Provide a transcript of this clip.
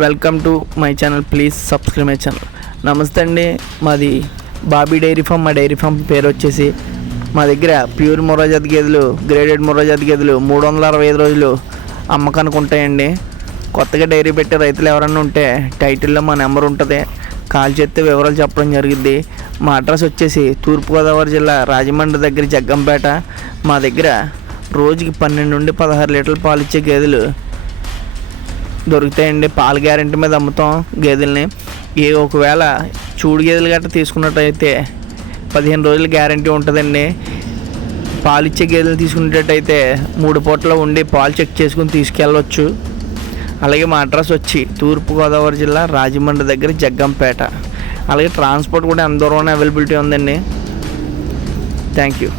Welcome to my channel, please subscribe my channel. నమస్తే అండి, మాది బాబీ డైరీ ఫామ్. మా డైరీ ఫామ్ పేరు వచ్చేసి మా దగ్గర ప్యూర్ మొర్రాజాతి గేదెలు, గ్రేడెడ్ మొర్రాజాతి గేదెలు 365 రోజులు అమ్మకానికి ఉంటాయండి. కొత్తగా డైరీ పెట్టే రైతులు ఎవరన్నా ఉంటే టైటిల్లో మా నెంబర్ ఉంటుంది, కాల్ చేస్తే వివరాలు చెప్పడం జరిగింది. మా అడ్రస్ వచ్చేసి తూర్పుగోదావరి జిల్లా రాజమండ్రి దగ్గర జగ్గంపేట. మా దగ్గర రోజుకి 12 నుండి 16 లీటర్ల పాలు ఇచ్చే గేదెలు దొరుకుతాయండి. పాల గ్యారెంటీ మీద అమ్ముతాం గేదెల్ని. ఒకవేళ చూడు గేదెలు గట్రా తీసుకున్నట్టయితే 15 రోజుల గ్యారెంటీ ఉంటుందండి. పాలు ఇచ్చే గేదెలు తీసుకునేటట్టయితే 3 పూటలో ఉండి పాలు చెక్ చేసుకుని తీసుకెళ్ళవచ్చు. అలాగే మా అడ్రస్ వచ్చి తూర్పుగోదావరి జిల్లా రాజమండ్రి దగ్గర జగ్గంపేట. అలాగే ట్రాన్స్పోర్ట్ కూడా ఎంత దూరంలో అవైలబిలిటీ ఉందండి. Thank you.